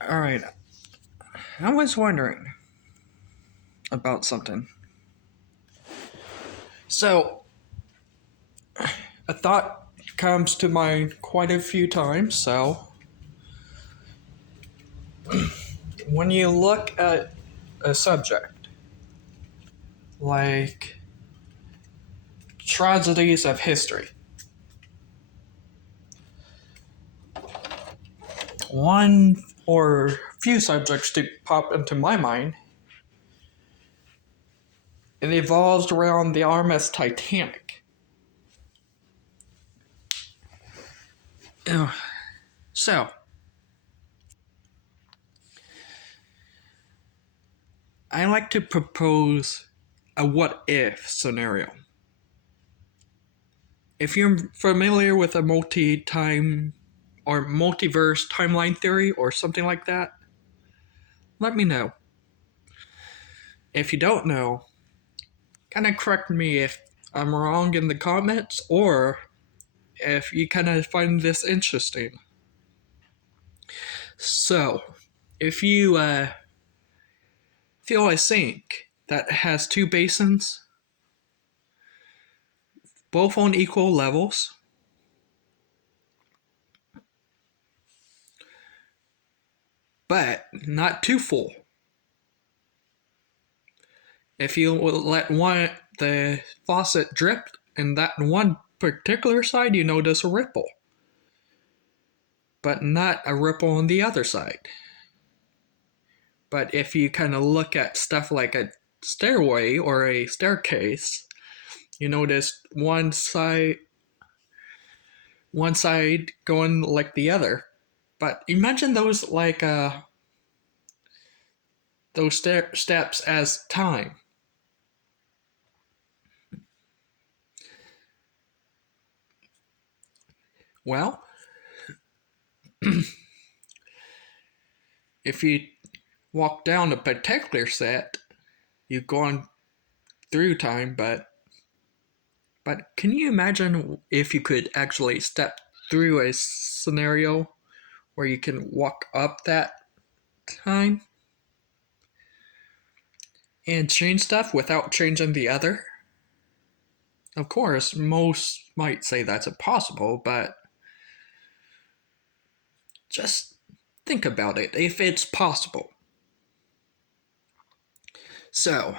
All right. I was wondering about something. So, a thought comes to mind quite a few times. So, when you look at a subject like tragedies of history, one or few subjects to pop into my mind, it evolves around the RMS Titanic. Ugh. So, I like to propose a what if scenario. If you're familiar with a multi-time or multiverse timeline theory or something like that, let me know. If you don't know, kind of correct me if I'm wrong in the comments or if you kind of find this interesting. So, if you feel a sink that has two basins, both on equal levels, but not too full. If you let the faucet drip in that one particular side, you notice a ripple, but not a ripple on the other side. But if you kind of look at stuff like a stairway or a staircase, you notice one side going like the other. But imagine those like those steps as time. Well, if you walk down a particular set, you've gone through time, but can you imagine if you could actually step through a scenario where you can walk up that time and change stuff without changing the other? Of course, most might say that's impossible, but just think about it if it's possible. So,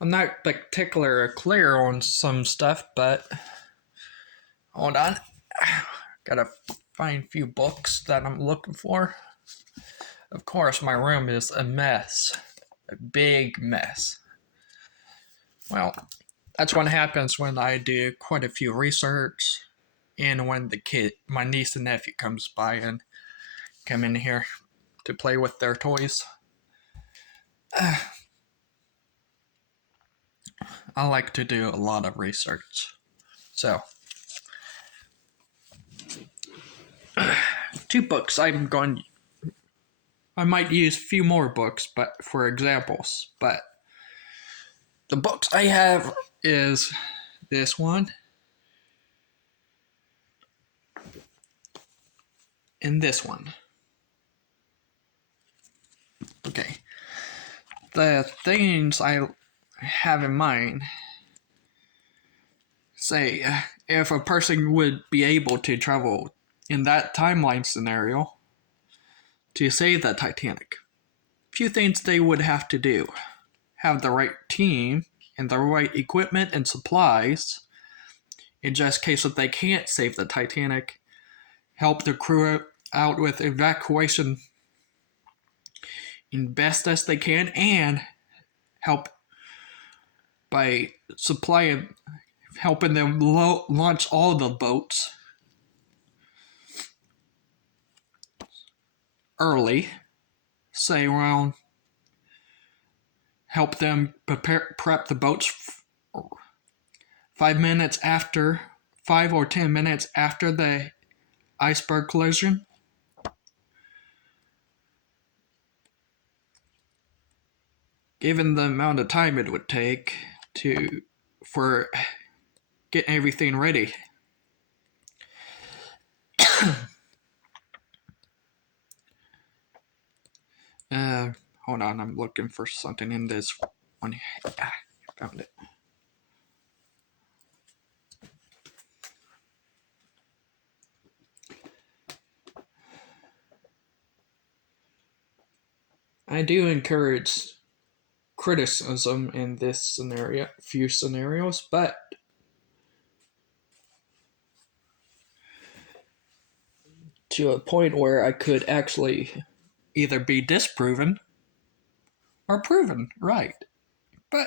I'm not particular clear on some stuff, but hold on. Gotta find a few books that I'm looking for. Of course, my room is a mess. A big mess. Well, that's what happens when I do quite a few research and when my niece and nephew comes by and come in here to play with their toys. I like to do a lot of research. So, two books I might use a few more books but for examples, but the books I have is this one and this one. Okay. The things I have in mind say if a person would be able to travel in that timeline scenario to save the Titanic. Few things they would have to do: have the right team and the right equipment and supplies in just case if they can't save the Titanic, help the crew out with evacuation in best as they can, and help by supplying helping them launch all the boats early, say around help them prep the boats 5 or 10 minutes after the iceberg collision. Given the amount of time it would take for getting everything ready. Hold on, I'm looking for something in this one. Ah, found it. I do encourage criticism in this scenario, few scenarios, but to a point where I could actually either be disproven or proven right. But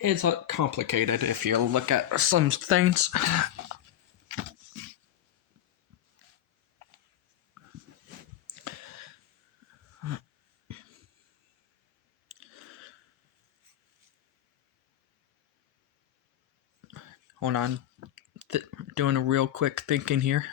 it's complicated if you look at some things. Hold on. Doing a real quick thinking here.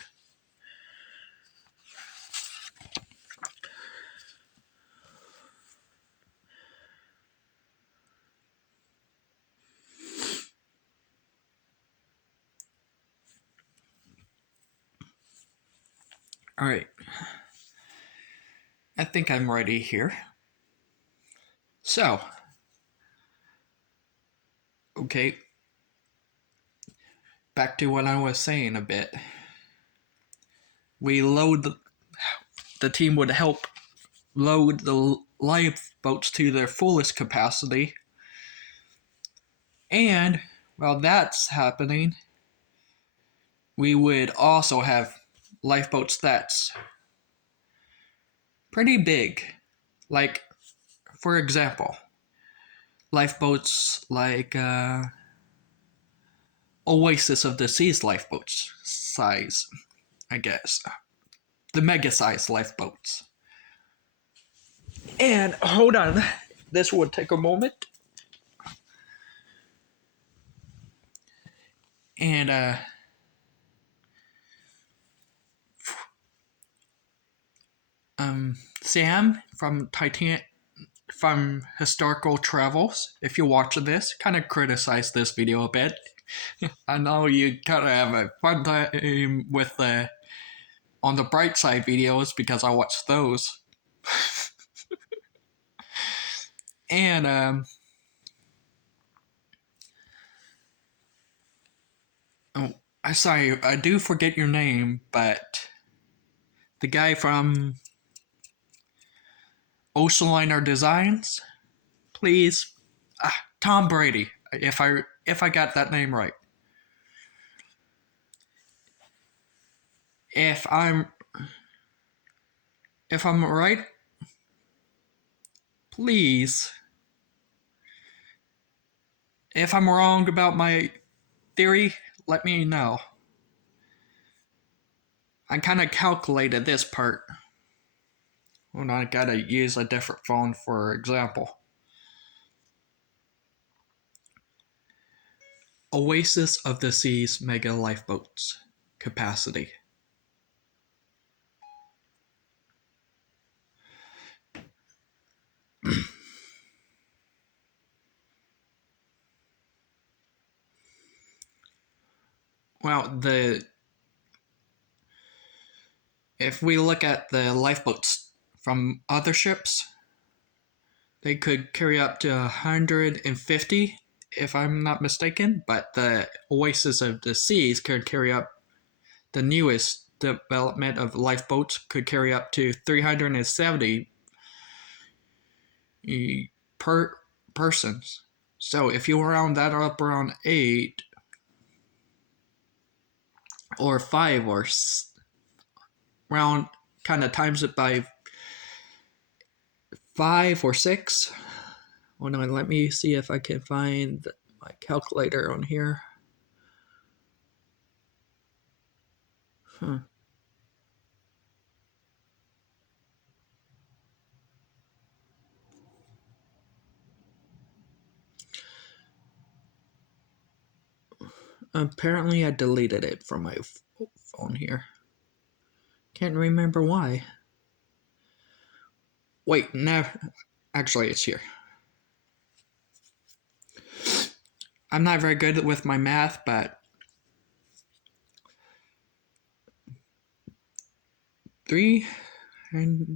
All right. I think I'm ready here. So, okay. Back to what I was saying a bit. We load the team would help load the lifeboats to their fullest capacity. And while that's happening, we would also have lifeboats that's pretty big. Like, for example, lifeboats like Oasis of the Seas lifeboats size, I guess. The mega size lifeboats. And hold on, this would take a moment. And Sam from Titanic, from Historical Travels, if you watch this, kind of criticize this video a bit. I know you kind of have a fun time with the on the bright side videos because I watch those. And oh, I sorry, I do forget your name, but the guy from Oceanliner Designs, please, Tom Brady, if I got that name right. If I'm right, please. If I'm wrong about my theory, let me know. I kind of calculated this part when I gotta use a different phone for example. Oasis of the Seas mega lifeboats capacity. Well, if we look at the lifeboats from other ships, they could carry up to 150, if I'm not mistaken, but the Oasis of the Seas could carry up, the newest development of lifeboats could carry up to 370 per persons. So if you round that up around 8 or 5 or round, kind of times it by 5 or 6. Hold on, let me see if I can find my calculator on here. Apparently I deleted it from my phone here. Can't remember why. Wait, no, actually it's here. I'm not very good with my math, but 3